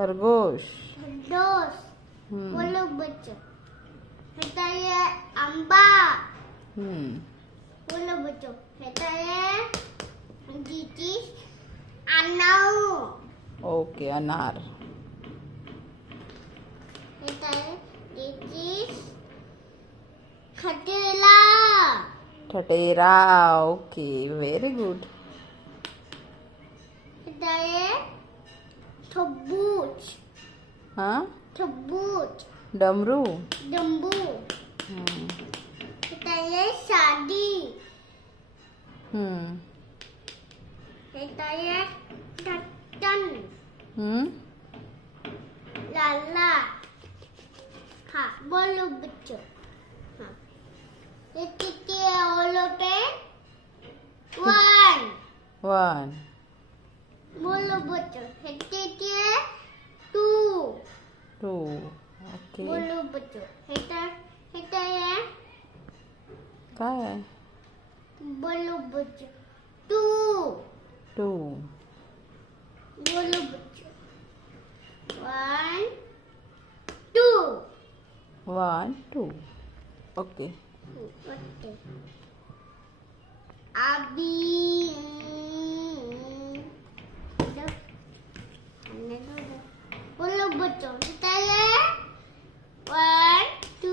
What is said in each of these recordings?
खरगोश. खरगोश. बोलो बच्चों. बेटा ये आंबा. बोलो बच्चों. बेटा ये दीदी अनार. ओके, अनार. बेटा ये दीदी खटेला. ठटेरा. Okay, very good. बेटा ये तरबूज. हाँ, तरबूज. डमरू. डम्बू. बेटा ये शादी. बेटा ये ढक्कन. लाला. हाँ, बोलो बच्चों. हाँ, ये कितने ओलो पे? 1. 1. बोलो बच्चों. ये कितने? 2. 2. ओके. बोलो बच्चों. हेटा ये काय आहे? बोलो बच्चों. 2. 2. बोलो बच्चों. 1 2. 1 2. ओके. ओके. अभी बोलो बच्चों. बताइए. 1 2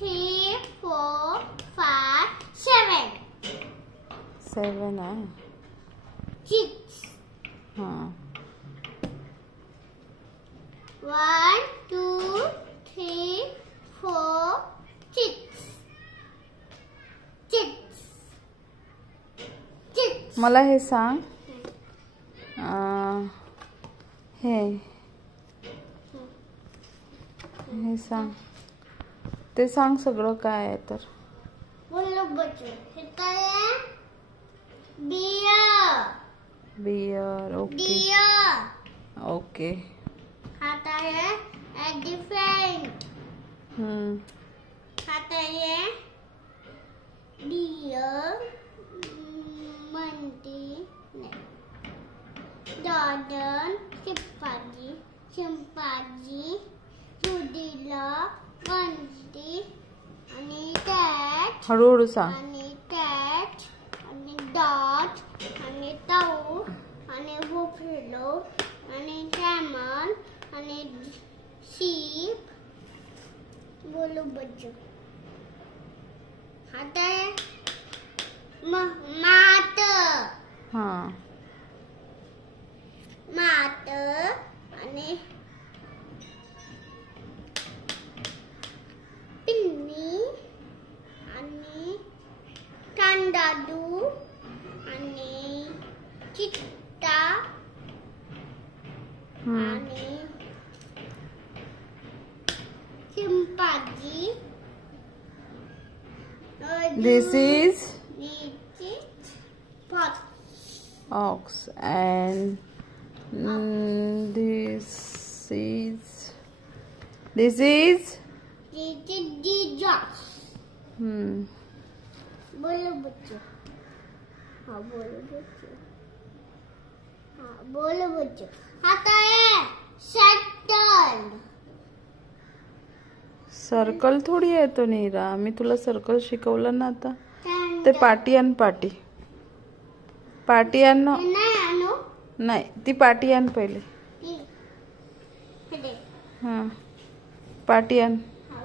3 4 5 7. 7 आहे. 6. हाँ. 1 2 3 4 6. 6. 6. मला हे सांग. हे सांग. ते सांग सगळं काय आहे तर. बोलो बच्चों. हे काय आहे? Bear. Bear. Okay. Bear. Okay. खाता है एलिफेंट. खाता है डियर. मंकी. जॉर्डन. चिंपांजी. जुडिला. मंकी. आणि कॅट. हळूहळू सांग. आणि कॅट. आणि डॉग. आणि ताऊ. आणि बुफेलो. आणि कॅमल. आणि शीप. बोलो बच्चों. आता है मात. हाँ. मात. आणि पिन्नी. आणि कांदाडू. आणि चिट्टा. आणि chimpanzee. This is fox. ox and this is Jesus. बोलो बच्चों. हाँ बोलो बच्चों. हाँ बोलो बच्चों. आता है शटल. सर्कल थोडी आहे तो नीरा. मी तुला सर्कल शिकवलं ना आता. ते पाटी आण. पाटी. पाटी आण. नाही, ती पाटी आण पहिले. हाँ, पाटी आण.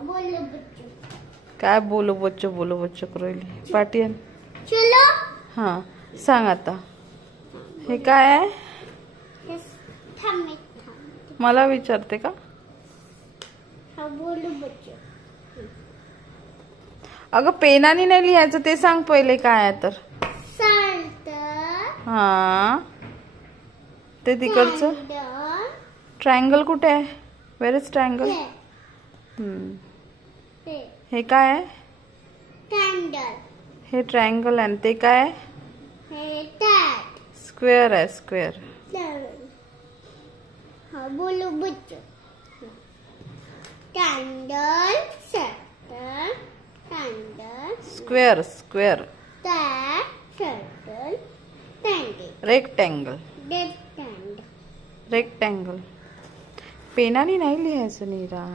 बोलो बच्चों. काय बोलो बच्चो करोली. पाटी आण. चलो. हाँ, सांग आता. हे काय आहे? मला विचारते का? हाँ बोलो बच्चों. अगं पेनाने नाही लिहायचं. ते सांग पहिले काय आहे तर. सल्ट. हाँ, ते तिकडचं. ट्रायंगल कुठे आहे? Where is triangle? हे काय आहे? कॅन्डल. हे ट्रायंगल आहे. ते काय आहे? हे टॅट. स्क्वेअर आहे. स्क्वेअर. हाँ बोलो बच्चों. Candle. Circle. Candle. Square. Square. Circle. Triangle. Rectangle. Rectangle. Rectangle. पेनाने नाही लिहायचं नीरा.